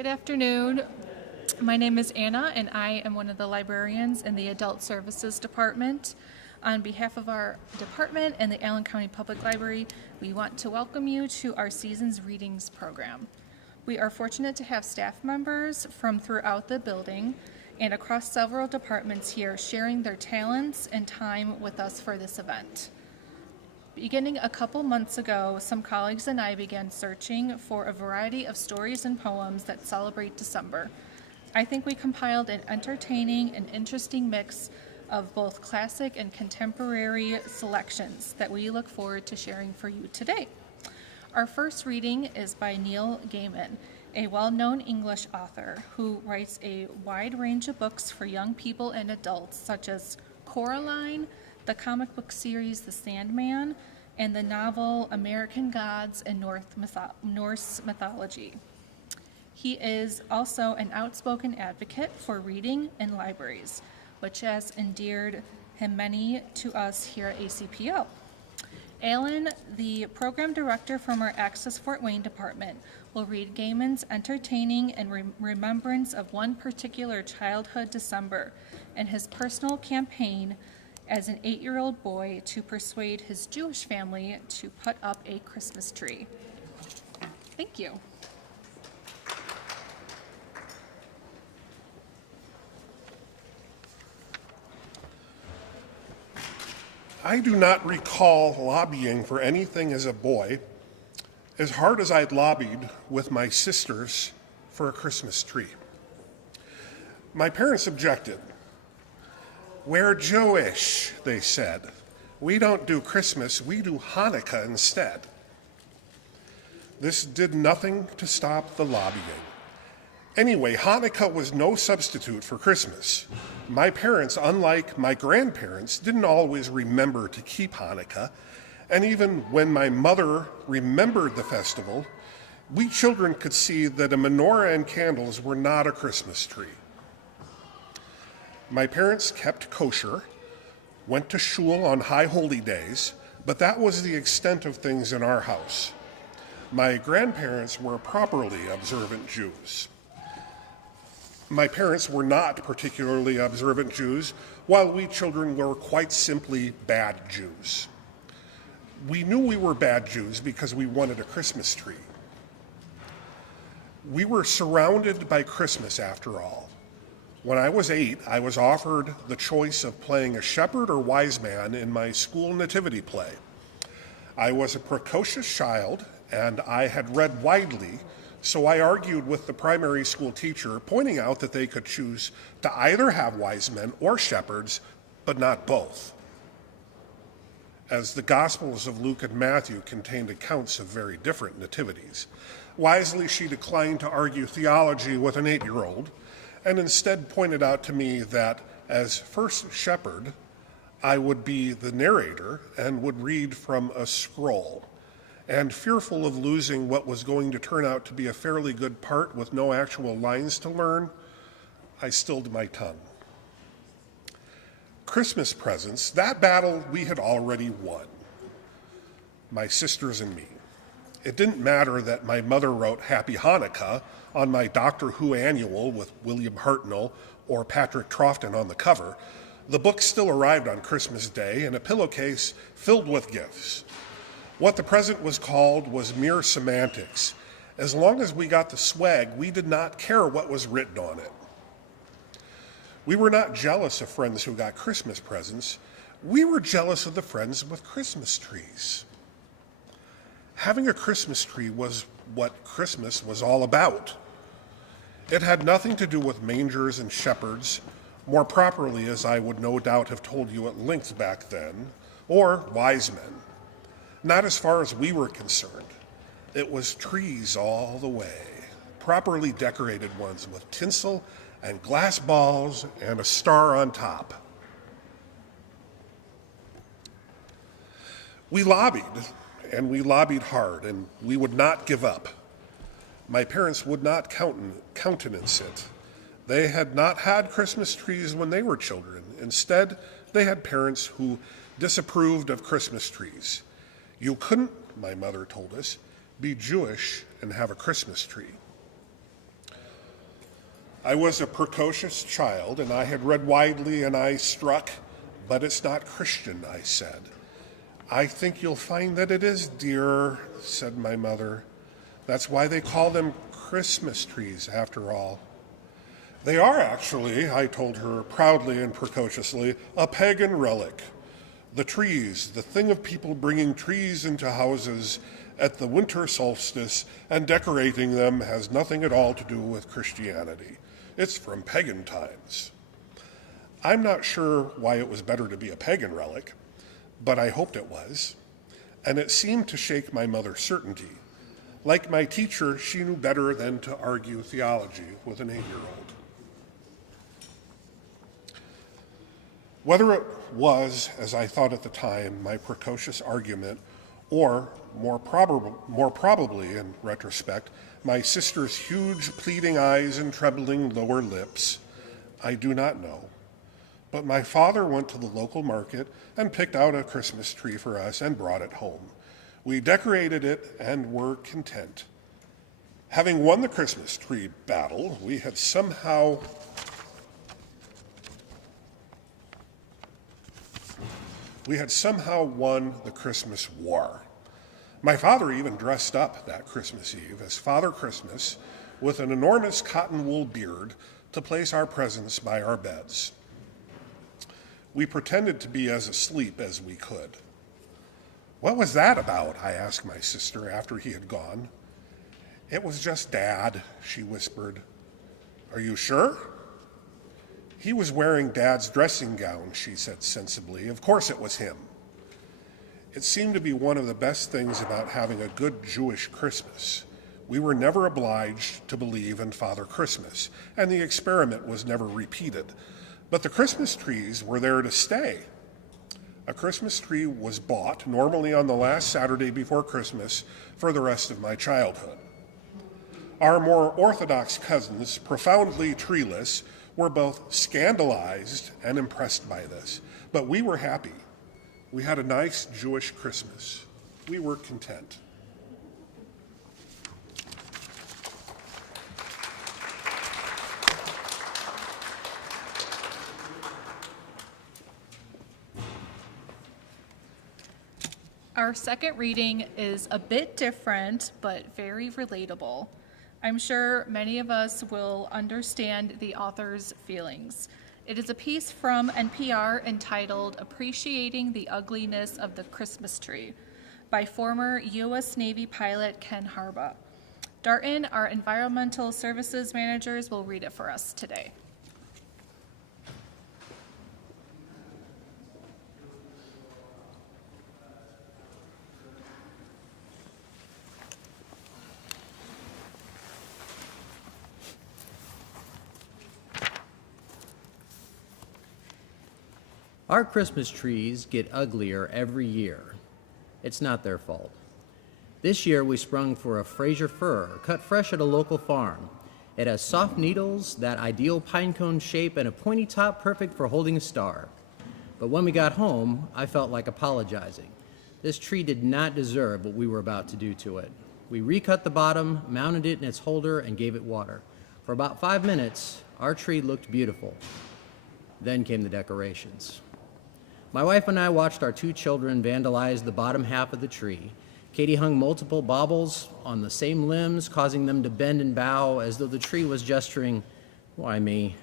Good afternoon. My name is Anna, and I am one of the librarians in the Adult Services Department. On behalf of our department and the Allen County Public Library, we want to welcome you to our Seasons Readings program. We are fortunate to have staff members from throughout the building and across several departments here sharing their talents and time with us for this event. Beginning a couple months ago, some colleagues and I began searching for a variety of stories and poems that celebrate December. I think we compiled an entertaining and interesting mix of both classic and contemporary selections that we look forward to sharing for you today. Our first reading is by Neil Gaiman, a well-known English author who writes a wide range of books for young people and adults, such as Coraline, the comic book series The Sandman, and the novel American Gods and Norse Mythology. He is also an outspoken advocate for reading in libraries, which has endeared him many to us here at ACPL. Alan, the program director from our Access Fort Wayne department, will read Gaiman's entertaining and remembrance of one particular childhood December and his personal campaign as an 8-year-old boy to persuade his Jewish family to put up a Christmas tree. Thank you. I do not recall lobbying for anything as a boy as hard as I'd lobbied with my sisters for a Christmas tree. My parents objected. "We're Jewish," they said. "We don't do Christmas, we do Hanukkah instead." This did nothing to stop the lobbying. Anyway, Hanukkah was no substitute for Christmas. My parents, unlike my grandparents, didn't always remember to keep Hanukkah, and even when my mother remembered the festival, we children could see that a menorah and candles were not a Christmas tree. My parents kept kosher, went to shul on high holy days, but that was the extent of things in our house. My grandparents were properly observant Jews. My parents were not particularly observant Jews, while we children were quite simply bad Jews. We knew we were bad Jews because we wanted a Christmas tree. We were surrounded by Christmas after all. When I was 8, I was offered the choice of playing a shepherd or wise man in my school nativity play. I was a precocious child, and I had read widely, so I argued with the primary school teacher, pointing out that they could choose to either have wise men or shepherds, but not both, as the Gospels of Luke and Matthew contained accounts of very different nativities. Wisely, she declined to argue theology with an 8-year-old, and instead pointed out to me that as first shepherd, I would be the narrator and would read from a scroll. And fearful of losing what was going to turn out to be a fairly good part with no actual lines to learn, I stilled my tongue. Christmas presents, that battle we had already won, my sisters and me. It didn't matter that my mother wrote Happy Hanukkah on my Doctor Who annual with William Hartnell or Patrick Troughton on the cover. The book still arrived on Christmas Day in a pillowcase filled with gifts. What the present was called was mere semantics. As long as we got the swag, we did not care what was written on it. We were not jealous of friends who got Christmas presents. We were jealous of the friends with Christmas trees. Having a Christmas tree was what Christmas was all about. It had nothing to do with mangers and shepherds, more properly, as I would no doubt have told you at length back then, or wise men. Not as far as we were concerned. It was trees all the way, properly decorated ones with tinsel and glass balls and a star on top. We lobbied, and we lobbied hard, and we would not give up. My parents would not countenance it. They had not had Christmas trees when they were children. Instead, they had parents who disapproved of Christmas trees. You couldn't, my mother told us, be Jewish and have a Christmas tree. I was a precocious child, and I had read widely, and I struck, but it's not Christian, I said. I think you'll find that it is, dear, said my mother. That's why they call them Christmas trees, after all. They are actually, I told her proudly and precociously, a pagan relic. The trees, the thing of people bringing trees into houses at the winter solstice and decorating them, has nothing at all to do with Christianity. It's from pagan times. I'm not sure why it was better to be a pagan relic, but I hoped it was, and it seemed to shake my mother's certainty. Like my teacher, she knew better than to argue theology with an 8-year-old. Whether it was, as I thought at the time, my precocious argument, or more probably, in retrospect, my sister's huge pleading eyes and trembling lower lips, I do not know. But my father went to the local market and picked out a Christmas tree for us and brought it home. We decorated it and were content. Having won the Christmas tree battle, we had somehow won the Christmas war. My father even dressed up that Christmas Eve as Father Christmas with an enormous cotton wool beard to place our presents by our beds. We pretended to be as asleep as we could. What was that about? I asked my sister after he had gone. It was just Dad, she whispered. Are you sure? He was wearing Dad's dressing gown, she said sensibly. Of course it was him. It seemed to be one of the best things about having a good Jewish Christmas. We were never obliged to believe in Father Christmas, and the experiment was never repeated. But the Christmas trees were there to stay. A Christmas tree was bought, normally on the last Saturday before Christmas, for the rest of my childhood. Our more orthodox cousins, profoundly treeless, were both scandalized and impressed by this. But we were happy. We had a nice Jewish Christmas. We were content. Our second reading is a bit different, but very relatable. I'm sure many of us will understand the author's feelings. It is a piece from NPR entitled Appreciating the Ugliness of the Christmas Tree by former U.S. Navy pilot Ken Harbaugh. Darton, our environmental services managers, will read it for us today. Our Christmas trees get uglier every year. It's not their fault. This year we sprung for a Fraser fir, cut fresh at a local farm. It has soft needles, that ideal pinecone shape, and a pointy top perfect for holding a star. But when we got home, I felt like apologizing. This tree did not deserve what we were about to do to it. We recut the bottom, mounted it in its holder, and gave it water. For about 5 minutes, our tree looked beautiful. Then came the decorations. My wife and I watched our 2 children vandalize the bottom half of the tree. Katie hung multiple baubles on the same limbs, causing them to bend and bow as though the tree was gesturing, why me?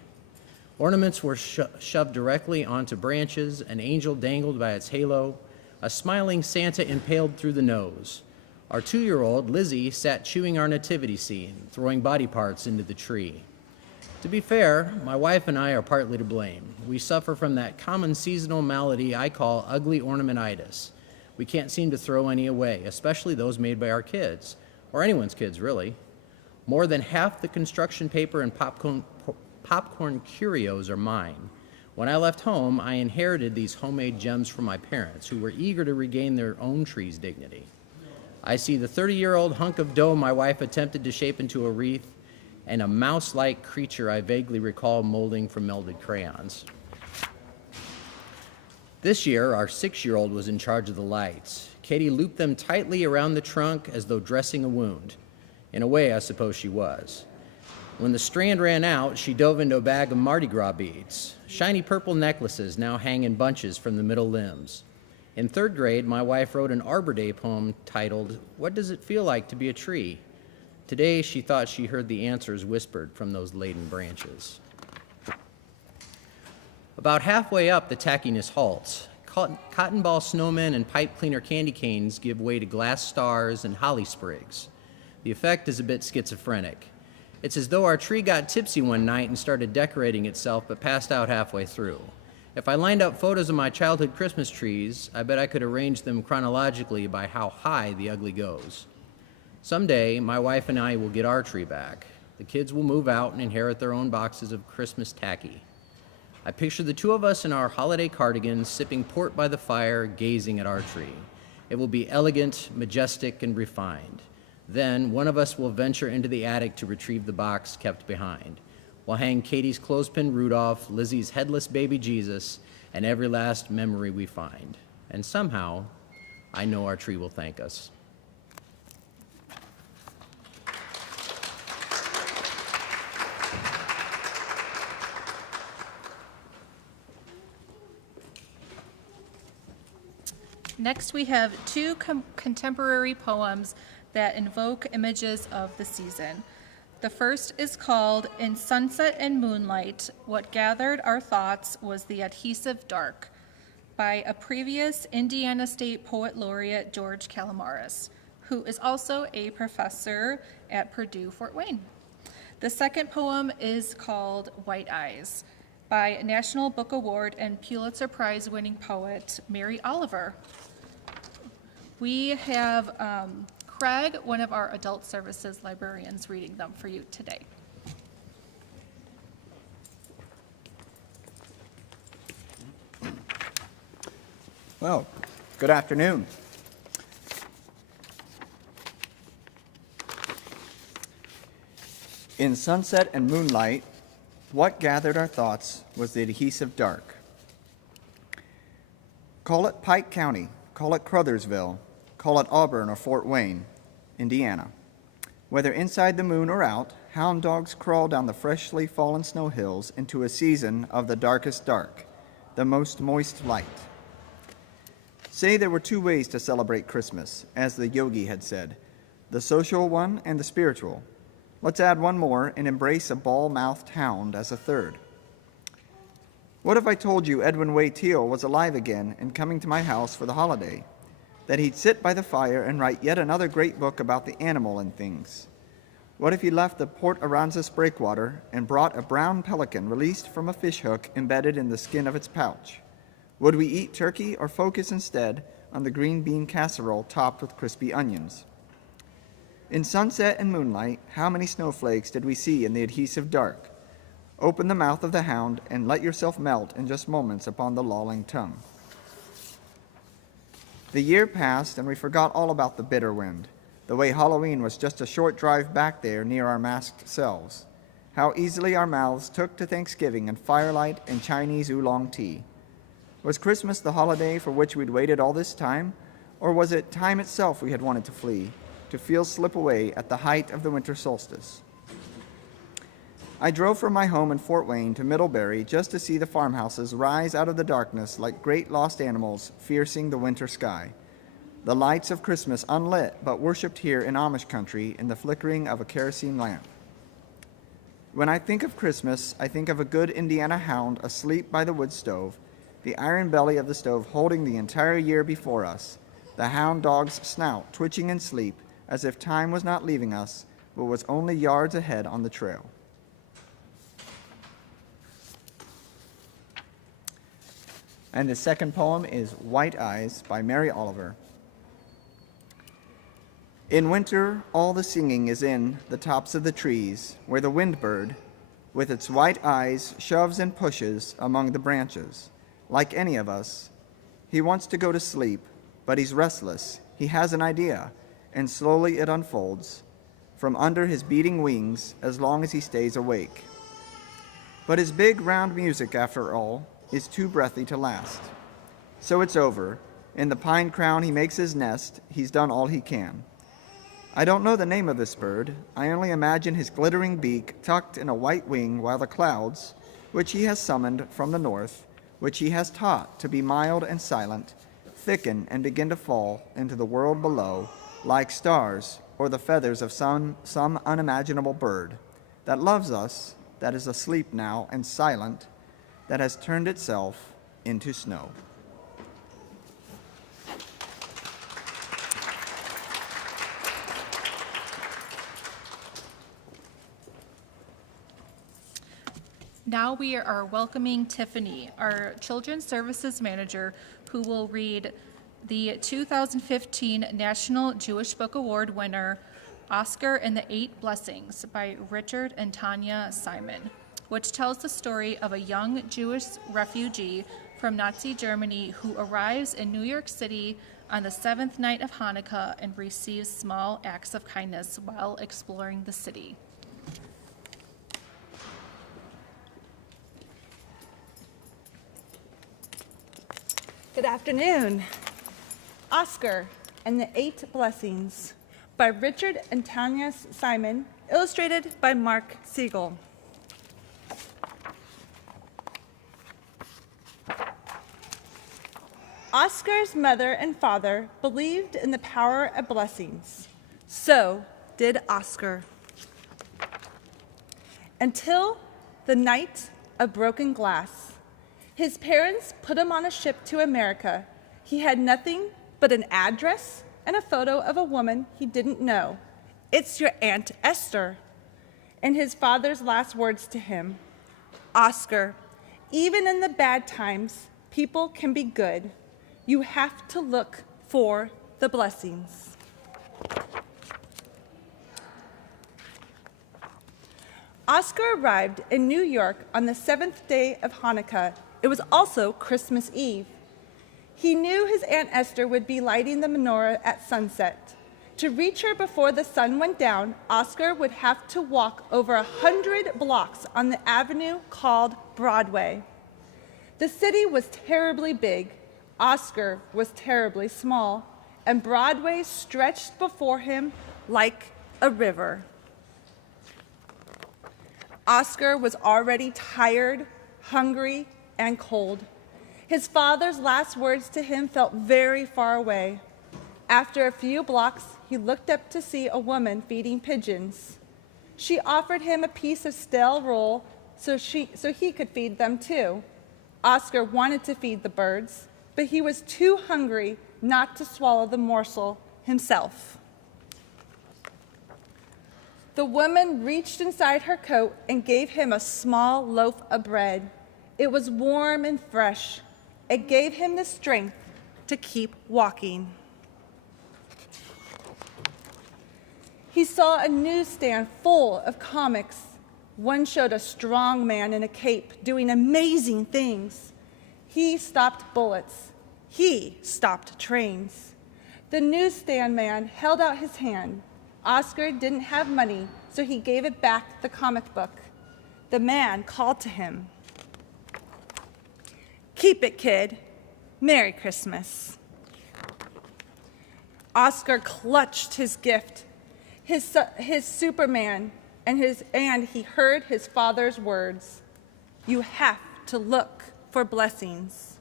Ornaments were shoved directly onto branches, an angel dangled by its halo, a smiling Santa impaled through the nose. Our 2-year-old, Lizzie, sat chewing our nativity scene, throwing body parts into the tree. To be fair, my wife and I are partly to blame. We suffer from that common seasonal malady I call ugly ornamentitis. We can't seem to throw any away, especially those made by our kids, or anyone's kids, really. More than half the construction paper and popcorn curios are mine. When I left home, I inherited these homemade gems from my parents, who were eager to regain their own tree's dignity. I see the 30-year-old hunk of dough my wife attempted to shape into a wreath, and a mouse-like creature I vaguely recall molding from melted crayons. This year, our 6-year-old was in charge of the lights. Katie looped them tightly around the trunk as though dressing a wound. In a way, I suppose she was. When the strand ran out, she dove into a bag of Mardi Gras beads. Shiny purple necklaces now hang in bunches from the middle limbs. In 3rd grade, my wife wrote an Arbor Day poem titled, "What Does It Feel Like to Be a Tree?" Today, she thought she heard the answers whispered from those laden branches. About halfway up, the tackiness halts. Cotton ball snowmen and pipe cleaner candy canes give way to glass stars and holly sprigs. The effect is a bit schizophrenic. It's as though our tree got tipsy one night and started decorating itself, but passed out halfway through. If I lined up photos of my childhood Christmas trees, I bet I could arrange them chronologically by how high the ugly goes. Someday, my wife and I will get our tree back. The kids will move out and inherit their own boxes of Christmas tacky. I picture the two of us in our holiday cardigans, sipping port by the fire, gazing at our tree. It will be elegant, majestic, and refined. Then, one of us will venture into the attic to retrieve the box kept behind. We'll hang Katie's clothespin Rudolph, Lizzie's headless baby Jesus, and every last memory we find. And somehow, I know our tree will thank us. Next, we have two contemporary poems that invoke images of the season. The first is called "In Sunset and Moonlight, What Gathered Our Thoughts Was the Adhesive Dark" by a previous Indiana State Poet Laureate, George Calamaris, who is also a professor at Purdue Fort Wayne. The second poem is called "White Eyes" by National Book Award and Pulitzer Prize winning poet Mary Oliver. We have Craig, one of our adult services librarians, reading them for you today. Well, good afternoon. In sunset and moonlight, what gathered our thoughts was the adhesive dark. Call it Pike County, call it Crothersville, call it Auburn or Fort Wayne, Indiana. Whether inside the moon or out, hound dogs crawl down the freshly fallen snow hills into a season of the darkest dark, the most moist light. Say there were two ways to celebrate Christmas, as the yogi had said, the social one and the spiritual. Let's add one more and embrace a ball-mouthed hound as a third. What if I told you Edwin Way Teal was alive again and coming to my house for the holiday? That he'd sit by the fire and write yet another great book about the animal and things? What if he left the Port Aransas breakwater and brought a brown pelican released from a fishhook embedded in the skin of its pouch? Would we eat turkey or focus instead on the green bean casserole topped with crispy onions? In sunset and moonlight, how many snowflakes did we see in the adhesive dark? Open the mouth of the hound and let yourself melt in just moments upon the lolling tongue. The year passed and we forgot all about the bitter wind, the way Halloween was just a short drive back there near our masked selves. How easily our mouths took to Thanksgiving and firelight and Chinese oolong tea. Was Christmas the holiday for which we'd waited all this time, or was it time itself we had wanted to flee, to feel slip away at the height of the winter solstice? I drove from my home in Fort Wayne to Middlebury just to see the farmhouses rise out of the darkness like great lost animals fiercing the winter sky. The lights of Christmas unlit, but worshipped here in Amish country in the flickering of a kerosene lamp. When I think of Christmas, I think of a good Indiana hound asleep by the wood stove, the iron belly of the stove holding the entire year before us, the hound dog's snout twitching in sleep as if time was not leaving us, but was only yards ahead on the trail. And the second poem is White Eyes by Mary Oliver. In winter, all the singing is in the tops of the trees, where the windbird, with its white eyes, shoves and pushes among the branches. Like any of us, he wants to go to sleep, but he's restless. He has an idea, and slowly it unfolds from under his beating wings as long as he stays awake. But his big, round music, after all, is too breathy to last. So it's over. In the pine crown he makes his nest. He's done all he can. I don't know the name of this bird. I only imagine his glittering beak tucked in a white wing while the clouds, which he has summoned from the north, which he has taught to be mild and silent, thicken and begin to fall into the world below like stars or the feathers of some unimaginable bird that loves us, that is asleep now and silent, that has turned itself into snow. Now we are welcoming Tiffany, our Children's Services Manager, who will read the 2015 National Jewish Book Award winner, Oscar and the Eight Blessings by Richard and Tanya Simon, which tells the story of a young Jewish refugee from Nazi Germany who arrives in New York City on the 7th night of Hanukkah and receives small acts of kindness while exploring the city. Good afternoon. Oscar and the Eight Blessings by Richard and Tanya Simon, illustrated by Mark Siegel. Oscar's mother and father believed in the power of blessings. So did Oscar. Until the night of broken glass. His parents put him on a ship to America. He had nothing but an address and a photo of a woman he didn't know. "It's your Aunt Esther." And his father's last words to him, "Oscar, even in the bad times, people can be good. You have to look for the blessings." Oscar arrived in New York on the 7th day of Hanukkah. It was also Christmas Eve. He knew his Aunt Esther would be lighting the menorah at sunset. To reach her before the sun went down, Oscar would have to walk over 100 blocks on the avenue called Broadway. The city was terribly big, Oscar was terribly small, and Broadway stretched before him like a river. Oscar was already tired, hungry, and cold. His father's last words to him felt very far away. After a few blocks, he looked up to see a woman feeding pigeons. She offered him a piece of stale roll so he could feed them too. Oscar wanted to feed the birds, but he was too hungry not to swallow the morsel himself. The woman reached inside her coat and gave him a small loaf of bread. It was warm and fresh. It gave him the strength to keep walking. He saw a newsstand full of comics. One showed a strong man in a cape doing amazing things. He stopped bullets. He stopped trains. The newsstand man held out his hand. Oscar didn't have money, so he gave it back the comic book. The man called to him, "Keep it, kid. Merry Christmas." Oscar clutched his gift, his Superman, and he heard his father's words, "You have to look for blessings."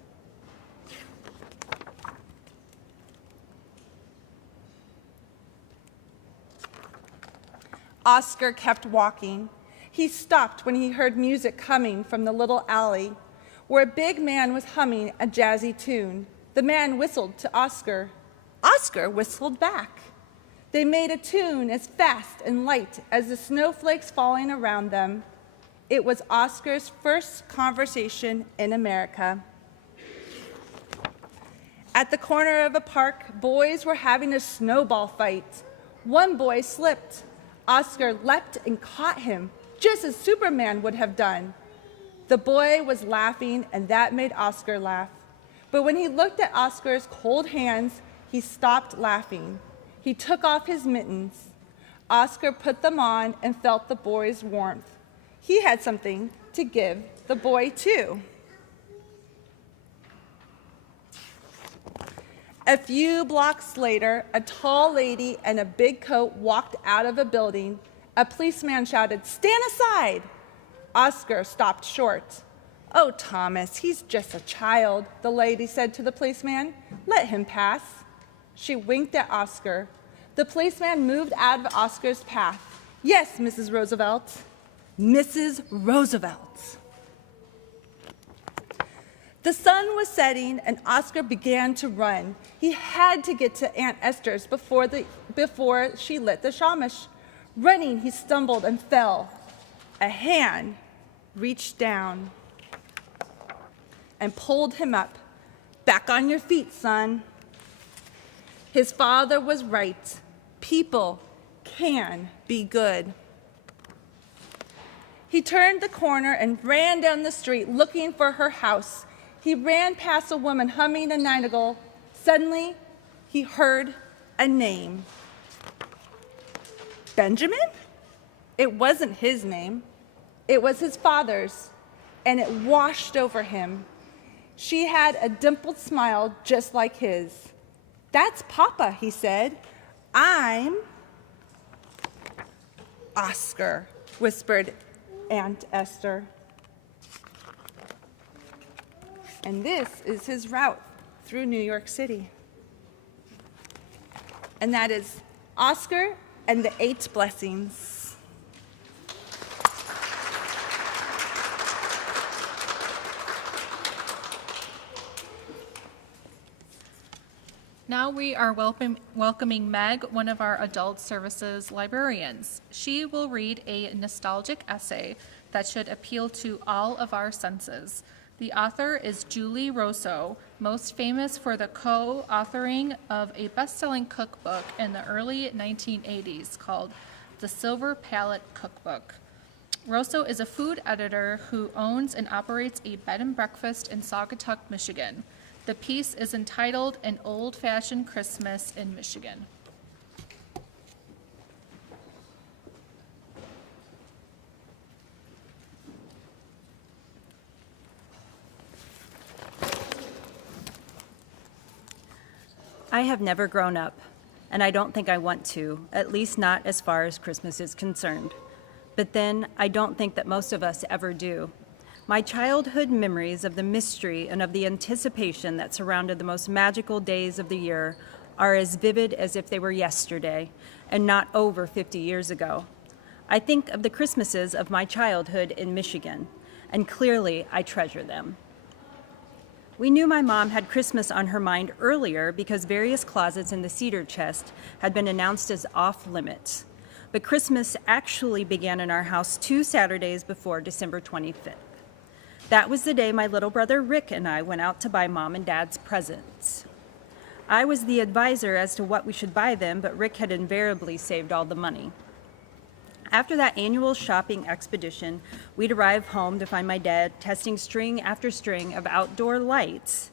Oscar kept walking. He stopped when he heard music coming from the little alley, where a big man was humming a jazzy tune. The man whistled to Oscar. Oscar whistled back. They made a tune as fast and light as the snowflakes falling around them. It was Oscar's first conversation in America. At the corner of a park, boys were having a snowball fight. One boy slipped. Oscar leapt and caught him, just as Superman would have done. The boy was laughing, and that made Oscar laugh. But when he looked at Oscar's cold hands, he stopped laughing. He took off his mittens. Oscar put them on and felt the boy's warmth. He had something to give the boy, too. A few blocks later, a tall lady in a big coat walked out of a building. A policeman shouted, "Stand aside!" Oscar stopped short. "Oh, Thomas, he's just a child," the lady said to the policeman. "Let him pass." She winked at Oscar. The policeman moved out of Oscar's path. "Yes, Mrs. Roosevelt." Mrs. Roosevelt. The sun was setting and Oscar began to run. He had to get to Aunt Esther's before she lit the shamash. Running, he stumbled and fell. A hand reached down and pulled him up. "Back on your feet, son." His father was right. People can be good. He turned the corner and ran down the street looking for her house. He ran past a woman humming a nightingale. Suddenly, he heard a name. Benjamin? It wasn't his name. It was his father's, and it washed over him. She had a dimpled smile just like his. "That's Papa," he said. "I'm Oscar," whispered Aunt Esther. And this is his route through New York City. And that is Oscar and the 8 Blessings. Now we are welcoming Meg, one of our adult services librarians. She will read a nostalgic essay that should appeal to all of our senses. The author is Julie Rosso, most famous for the co-authoring of a best-selling cookbook in the early 1980s called The Silver Palette Cookbook. Rosso is a food editor who owns and operates a bed and breakfast in Saugatuck, Michigan. The piece is entitled An Old-Fashioned Christmas in Michigan. I have never grown up, and I don't think I want to, at least not as far as Christmas is concerned. But then, I don't think that most of us ever do. My childhood memories of the mystery and of the anticipation that surrounded the most magical days of the year are as vivid as if they were yesterday, and not over 50 years ago. I think of the Christmases of my childhood in Michigan, and clearly I treasure them. We knew my mom had Christmas on her mind earlier because various closets in the cedar chest had been announced as off limits. But Christmas actually began in our house 2 Saturdays before December 25th. That was the day my little brother Rick and I went out to buy Mom and Dad's presents. I was the advisor as to what we should buy them, but Rick had invariably saved all the money. After that annual shopping expedition, we'd arrive home to find my dad testing string after string of outdoor lights,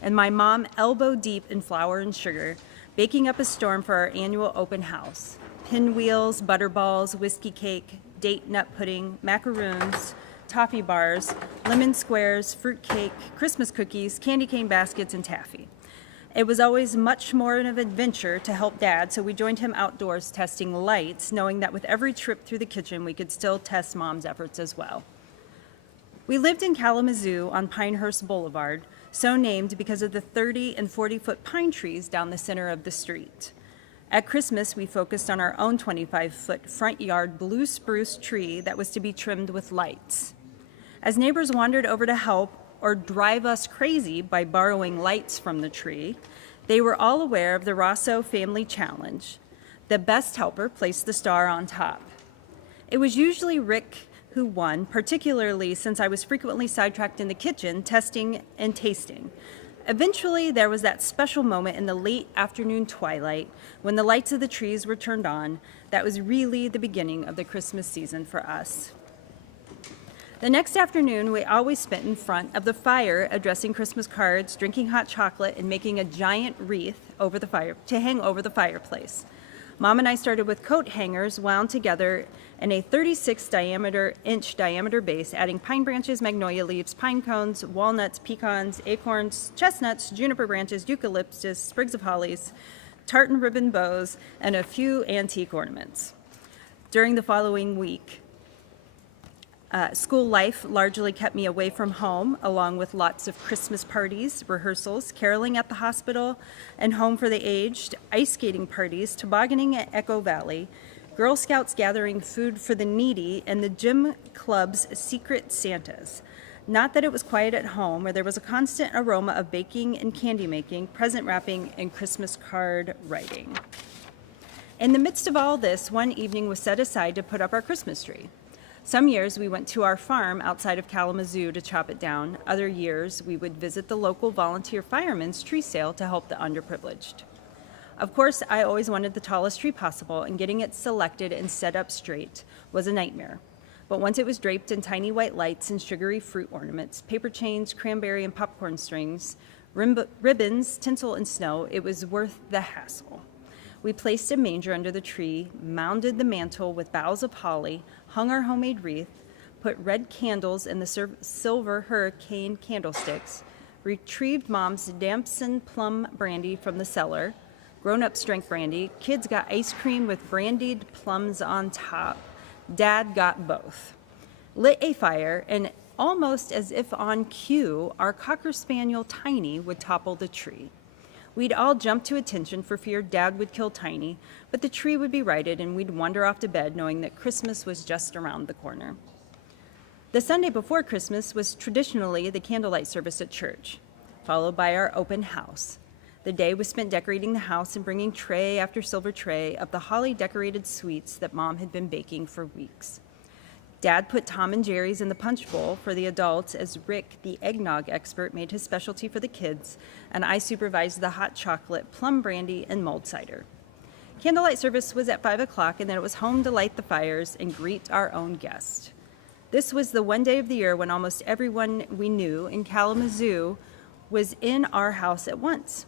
and my mom elbow deep in flour and sugar, baking up a storm for our annual open house. Pinwheels, butterballs, whiskey cake, date nut pudding, macaroons, toffee bars, lemon squares, fruit cake, Christmas cookies, candy cane baskets, and taffy. It was always much more of an adventure to help Dad, so we joined him outdoors testing lights, knowing that with every trip through the kitchen, we could still test Mom's efforts as well. We lived in Kalamazoo on Pinehurst Boulevard, so named because of the 30 and 40-foot pine trees down the center of the street. At Christmas, we focused on our own 25-foot front yard blue spruce tree that was to be trimmed with lights. As neighbors wandered over to help or drive us crazy by borrowing lights from the tree, they were all aware of the Rosso Family Challenge. The best helper placed the star on top. It was usually Rick who won, particularly since I was frequently sidetracked in the kitchen, testing and tasting. Eventually, there was that special moment in the late afternoon twilight when the lights of the trees were turned on. That was really the beginning of the Christmas season for us. The next afternoon, we always spent in front of the fire addressing Christmas cards, drinking hot chocolate, and making a giant wreath over the fire to hang over the fireplace. Mom and I started with coat hangers wound together in a 36-inch diameter base, adding pine branches, magnolia leaves, pine cones, walnuts, pecans, acorns, chestnuts, juniper branches, eucalyptus, sprigs of hollies, tartan ribbon bows, and a few antique ornaments. During the following week, school life largely kept me away from home, along with lots of Christmas parties, rehearsals, caroling at the hospital and home for the aged, ice skating parties, tobogganing at Echo Valley, Girl Scouts gathering food for the needy, and the gym club's secret Santas. Not that it was quiet at home, where there was a constant aroma of baking and candy making, present wrapping, and Christmas card writing. In the midst of all this, one evening was set aside to put up our Christmas tree. Some years we went to our farm outside of Kalamazoo to chop it down. Other years we would visit the local volunteer firemen's tree sale to help the underprivileged. Of course, I always wanted the tallest tree possible, and getting it selected and set up straight was a nightmare. But once it was draped in tiny white lights and sugary fruit ornaments, paper chains, cranberry and popcorn strings, ribbons, tinsel, and snow, it was worth the hassle. We placed a manger under the tree, mounded the mantle with boughs of holly, hung our homemade wreath, put red candles in the silver hurricane candlesticks, retrieved Mom's damson plum brandy from the cellar, grown-up strength brandy, kids got ice cream with brandied plums on top, Dad got both, lit a fire, and almost as if on cue, our Cocker Spaniel Tiny would topple the tree. We'd all jump to attention for fear Dad would kill Tiny, but the tree would be righted and we'd wander off to bed knowing that Christmas was just around the corner. The Sunday before Christmas was traditionally the candlelight service at church, followed by our open house. The day was spent decorating the house and bringing tray after silver tray of the holly-decorated sweets that Mom had been baking for weeks. Dad put Tom and Jerry's in the punch bowl for the adults as Rick, the eggnog expert, made his specialty for the kids, and I supervised the hot chocolate, plum brandy, and mulled cider. Candlelight service was at 5 o'clock, and then it was home to light the fires and greet our own guest. This was the one day of the year when almost everyone we knew in Kalamazoo was in our house at once.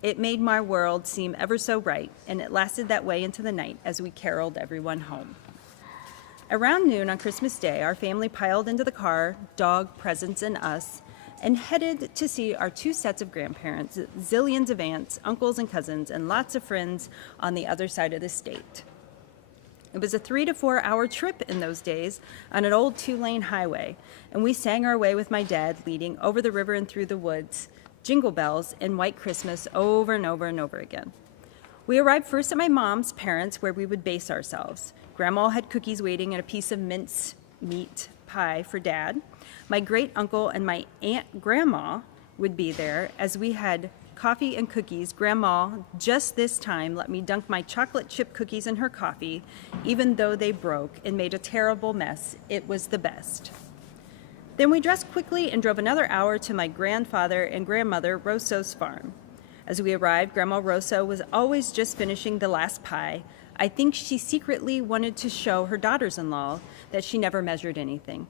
It made my world seem ever so bright, and it lasted that way into the night as we caroled everyone home. Around noon on Christmas Day, our family piled into the car, dog, presents, and us, and headed to see our 2 sets of grandparents, zillions of aunts, uncles, and cousins, and lots of friends on the other side of the state. It was a 3 to 4 hour trip in those days on an old 2-lane highway, and we sang our way with my dad leading over the river and through the woods, Jingle Bells and White Christmas over and over and over again. We arrived first at my mom's parents' where we would base ourselves. Grandma had cookies waiting and a piece of mince meat pie for Dad. My great uncle and my aunt Grandma would be there as we had coffee and cookies. Grandma, just this time, let me dunk my chocolate chip cookies in her coffee, even though they broke and made a terrible mess. It was the best. Then we dressed quickly and drove another hour to my grandfather and grandmother Rosso's farm. As we arrived, Grandma Rosso was always just finishing the last pie. I think she secretly wanted to show her daughters-in-law that she never measured anything.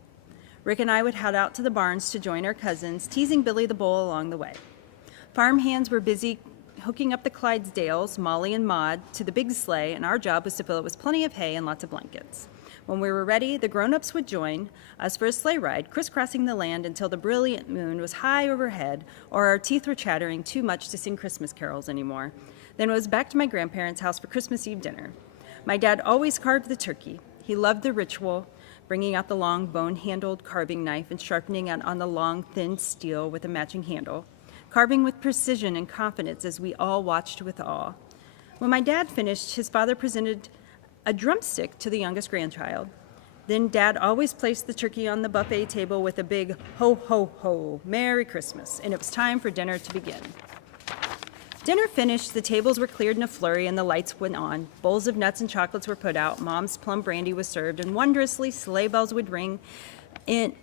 Rick and I would head out to the barns to join our cousins, teasing Billy the Bull along the way. Farm hands were busy hooking up the Clydesdales, Molly and Maud, to the big sleigh, and our job was to fill it with plenty of hay and lots of blankets. When we were ready, the grown-ups would join us for a sleigh ride, crisscrossing the land until the brilliant moon was high overhead or our teeth were chattering too much to sing Christmas carols anymore. Then it was back to my grandparents' house for Christmas Eve dinner. My dad always carved the turkey. He loved the ritual, bringing out the long bone-handled carving knife and sharpening it on the long, thin steel with a matching handle, carving with precision and confidence as we all watched with awe. When my dad finished, his father presented a drumstick to the youngest grandchild. Then Dad always placed the turkey on the buffet table with a big ho, ho, ho, Merry Christmas, and it was time for dinner to begin. Dinner finished, the tables were cleared in a flurry and the lights went on. Bowls of nuts and chocolates were put out, Mom's plum brandy was served, and wondrously sleigh bells would ring, and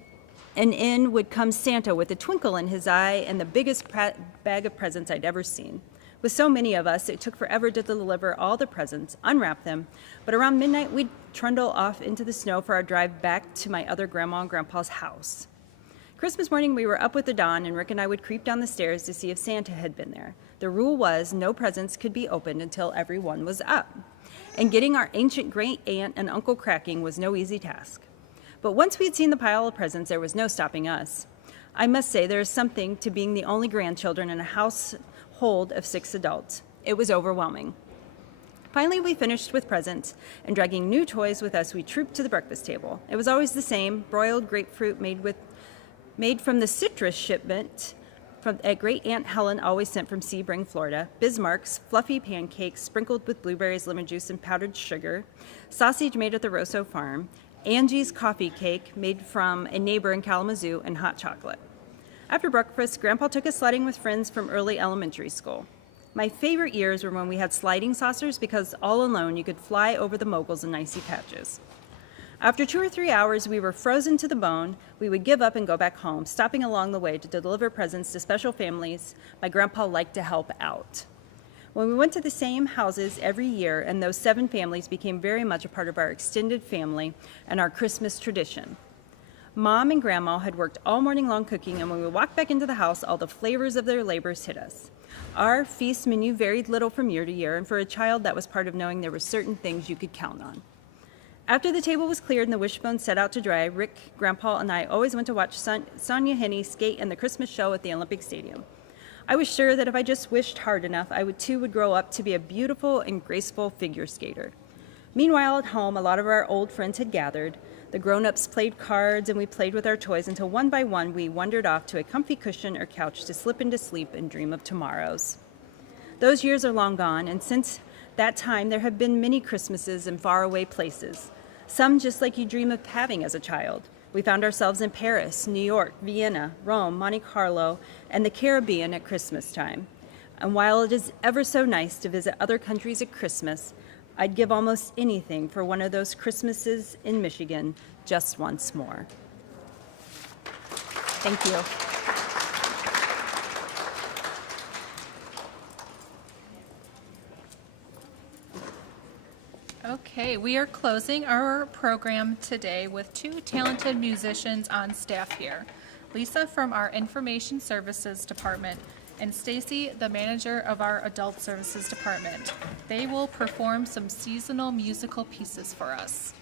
in would come Santa with a twinkle in his eye and the biggest bag of presents I'd ever seen. With so many of us, it took forever to deliver all the presents, unwrap them, but around midnight we'd trundle off into the snow for our drive back to my other grandma and grandpa's house. Christmas morning we were up with the dawn, and Rick and I would creep down the stairs to see if Santa had been there. The rule was no presents could be opened until everyone was up. and getting our ancient great-aunt and uncle cracking was no easy task. But once we had seen the pile of presents, there was no stopping us. I must say there is something to being the only grandchildren in a household of 6 adults. It was overwhelming. Finally, we finished with presents, and dragging new toys with us, we trooped to the breakfast table. It was always the same, broiled grapefruit made from the citrus shipment at Great Aunt Helen always sent from Sebring, Florida, Bismarck's fluffy pancakes sprinkled with blueberries, lemon juice, and powdered sugar, sausage made at the Rosso farm, Angie's coffee cake made from a neighbor in Kalamazoo, and hot chocolate. After breakfast, Grandpa took us sledding with friends from early elementary school. My favorite years were when we had sliding saucers because all alone you could fly over the moguls and icy patches. After 2 or 3 hours, we were frozen to the bone. We would give up and go back home, stopping along the way to deliver presents to special families. My grandpa liked to help out. When we went to the same houses every year, and those 7 families became very much a part of our extended family and our Christmas tradition. Mom and Grandma had worked all morning long cooking, and when we walked back into the house, all the flavors of their labors hit us. Our feast menu varied little from year to year, and for a child, that was part of knowing there were certain things you could count on. After the table was cleared and the wishbone set out to dry, Rick, Grandpa, and I always went to watch Sonia Henney skate in the Christmas show at the Olympic Stadium. I was sure that if I just wished hard enough, I would grow up to be a beautiful and graceful figure skater. Meanwhile, at home, a lot of our old friends had gathered. The grown-ups played cards, and we played with our toys until one by one we wandered off to a comfy cushion or couch to slip into sleep and dream of tomorrows. Those years are long gone, and since that time, there have been many Christmases in faraway places, some just like you dream of having as a child. We found ourselves in Paris, New York, Vienna, Rome, Monte Carlo, and the Caribbean at Christmas time. And while it is ever so nice to visit other countries at Christmas, I'd give almost anything for one of those Christmases in Michigan just once more. Thank you. Okay, we are closing our program today with 2 talented musicians on staff here. Lisa from our Information Services Department and Stacy, the manager of our Adult Services Department. They will perform some seasonal musical pieces for us.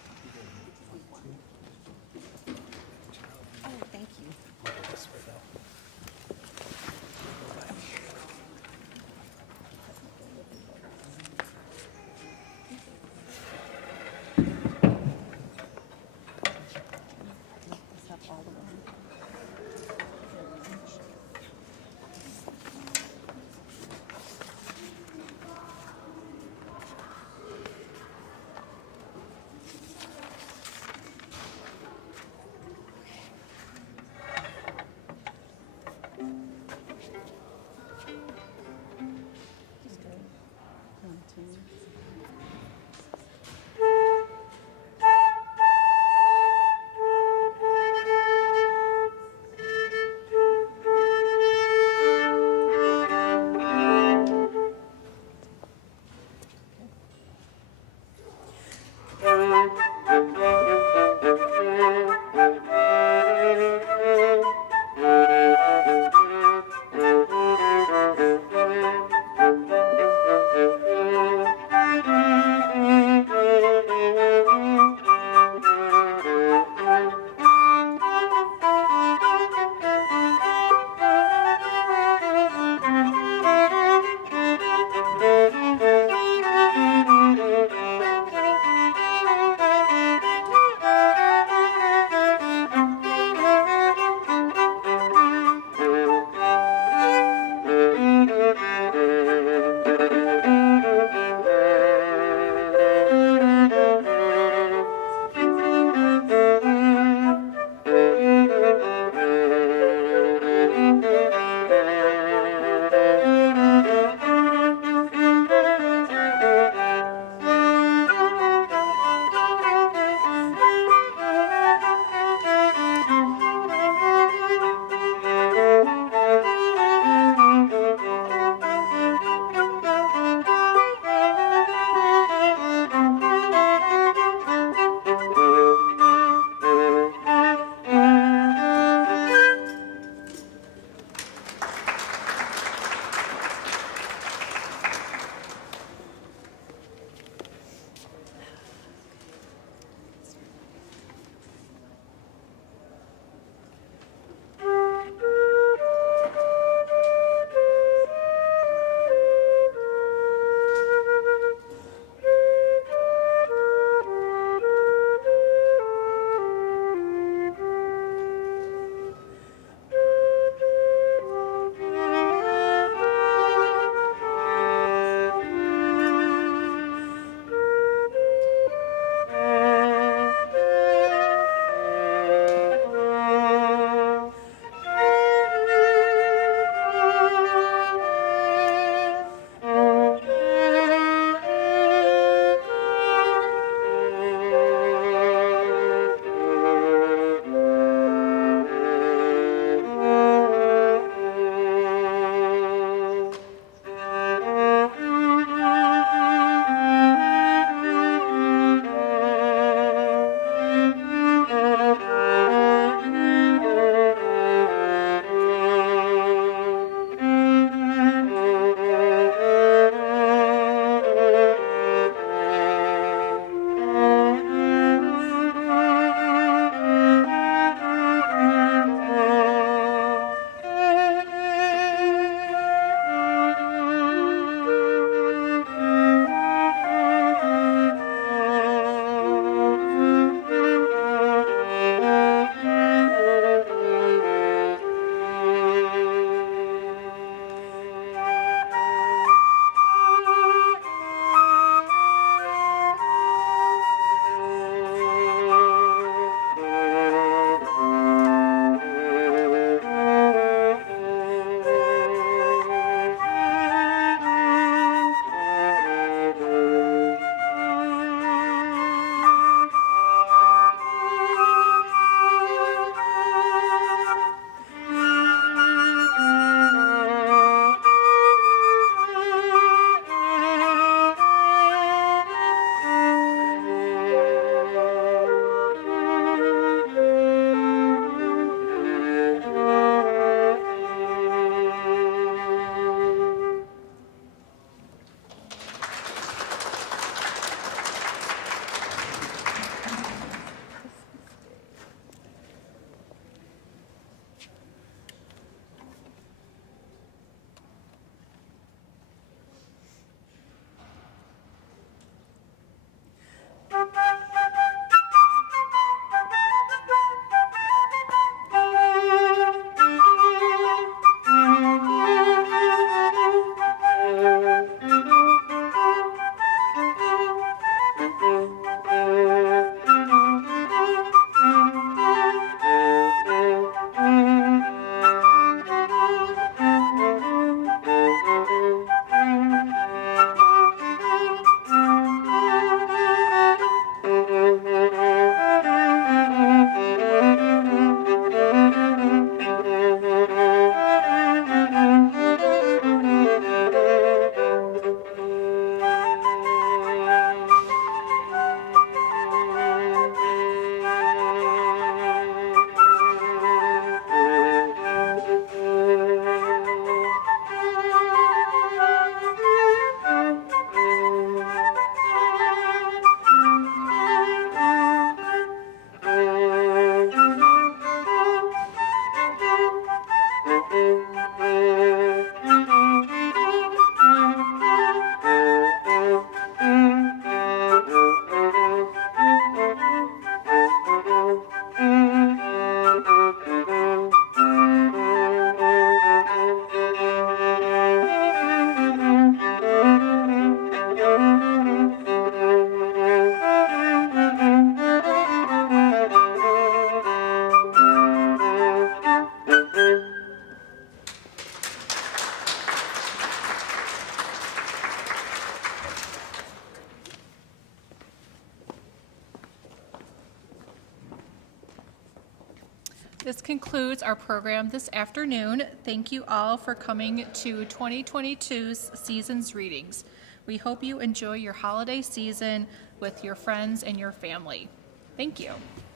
This concludes our program this afternoon. Thank you all for coming to 2022's Seasons Readings. We hope you enjoy your holiday season with your friends and your family. Thank you.